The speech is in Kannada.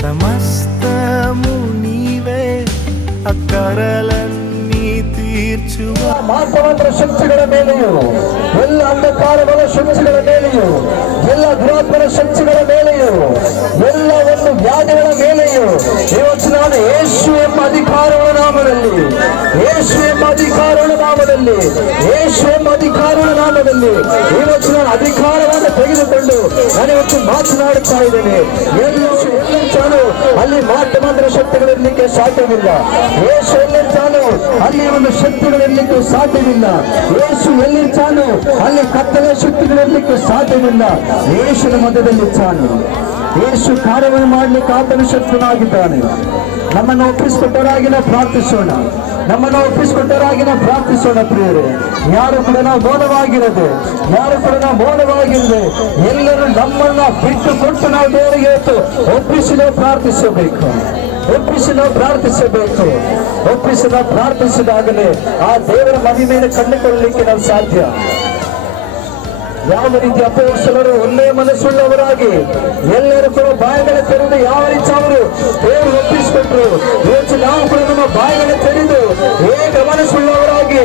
సమస్తము నీవే అక్కరలన్నీ తీర్చువ ಮಾರ್ಗವಂತರ ಶಕ್ತಿಗಳ ಮೇಲೆಯೂ ಎಲ್ಲ ಅಂಧಕಾರಗಳ ಶಕ್ತಿಗಳ ಮೇಲೆಯೂ ಎಲ್ಲ ದುರಾತ್ಮರ ಶಕ್ತಿಗಳ ಮೇಲೆಯೂ ಎಲ್ಲ ಒಂದು ವ್ಯಾಧಿಗಳ ಮೇಲೆಯೂ ಇವತ್ತು ನಾನು ಯೇಸು ಎಂಬ ಅಧಿಕಾರಗಳ ನಾಮದಲ್ಲಿ ಯೇಸು ಎಂಬ ಅಧಿಕಾರಗಳ ನಾಮದಲ್ಲಿ ಯೇಸು ಎಂಬ ಅಧಿಕಾರಗಳ ನಾಮದಲ್ಲಿ ಇವತ್ತು ನಾನು ಅಧಿಕಾರವನ್ನು ತೆಗೆದುಕೊಂಡು ನಾನು ಇವತ್ತು ಮಾತನಾಡುತ್ತಾ ಇದ್ದೇನೆ. ಎಲ್ಲರೂ ಅಲ್ಲಿ ಮಾಟಮಂತ್ರ ಶಕ್ತಿಗಳಿರ್ಲಿಕ್ಕೆ ಸಾಧ್ಯವಿಲ್ಲ. ಯೇಸು ಎಲ್ಲಿರ್ತಾನೋ ಅಲ್ಲಿ ಒಂದು ಶಕ್ತಿಗಳಿರ್ಲಿಕ್ಕೆ ಸಾಧ್ಯವಿಲ್ಲ. ಯೇಸು ಎಲ್ಲಿರ್ತಾನೋ ಅಲ್ಲಿ ಕತ್ತಲ ಶಕ್ತಿಗಳಿರ್ಲಿಕ್ಕೆ ಸಾಧ್ಯವಿಲ್ಲ. ಯೇಸುವಿನ ಮಧ್ಯದಲ್ಲಿರ್ತಾನೆ. ಯೇಸು ಕಾರ್ಯವನ್ನು ಮಾಡಲಿಕ್ಕೆ ಆತನ ಶಕ್ತನಾಗಿದ್ದಾನೆ. ನಮ್ಮನ್ನು ಒಪ್ಪಿಸಿಕೊಟ್ಟವರಾಗಿ ನಾವು ಪ್ರಾರ್ಥಿಸೋಣ. ನಮ್ಮನ್ನು ಒಪ್ಪಿಸಿಕೊಟ್ಟವರಾಗಿ ನಾವು ಪ್ರಾರ್ಥಿಸೋಣ. ಪ್ರಿಯರೇ, ಯಾರು ಕೂಡ ನಾವು ಮೌನವಾಗಿರದೆ, ಯಾರು ಕೂಡ ನಾವು ಮೌನವಾಗಿರದೆ, ಎಲ್ಲರೂ ನಮ್ಮನ್ನ ಬಿಟ್ಟು ಕೊಟ್ಟು ನಾವು ದೇವರಿಗೆ ಒಪ್ಪಿಸಿ ನಾವು ಪ್ರಾರ್ಥಿಸಬೇಕು. ಒಪ್ಪಿಸಿ ನಾವು ಪ್ರಾರ್ಥಿಸಬೇಕು. ಒಪ್ಪಿಸಿ ನಾವು ಪ್ರಾರ್ಥಿಸಿದಾಗಲೇ ಆ ದೇವರ ಮಹಿಮೆಯನ್ನು ಕಂಡುಕೊಳ್ಳಲಿಕ್ಕೆ ನಾವು ಸಾಧ್ಯ. ಯಾವ ರೀತಿ ಅಪೊಸ್ತಲರು ಒಳ್ಳೆಯ ಮನಸ್ಸುಳ್ಳವರಾಗಿ ಎಲ್ಲರೂ ಕೂಡ ಬಾಯಿಗಳ ತೆರೆದು ಯಾವ ರೀತಿ ಅವರು ದೇವರು ಒಪ್ಪಿಸಿಕೊಟ್ರು, ಇವತ್ತು ನಾವು ಕೂಡ ನಮ್ಮ ಬಾಯಿಗಳ ತೆರೆದು ಏಕ ಮನಸ್ಸುಳ್ಳವರಾಗಿ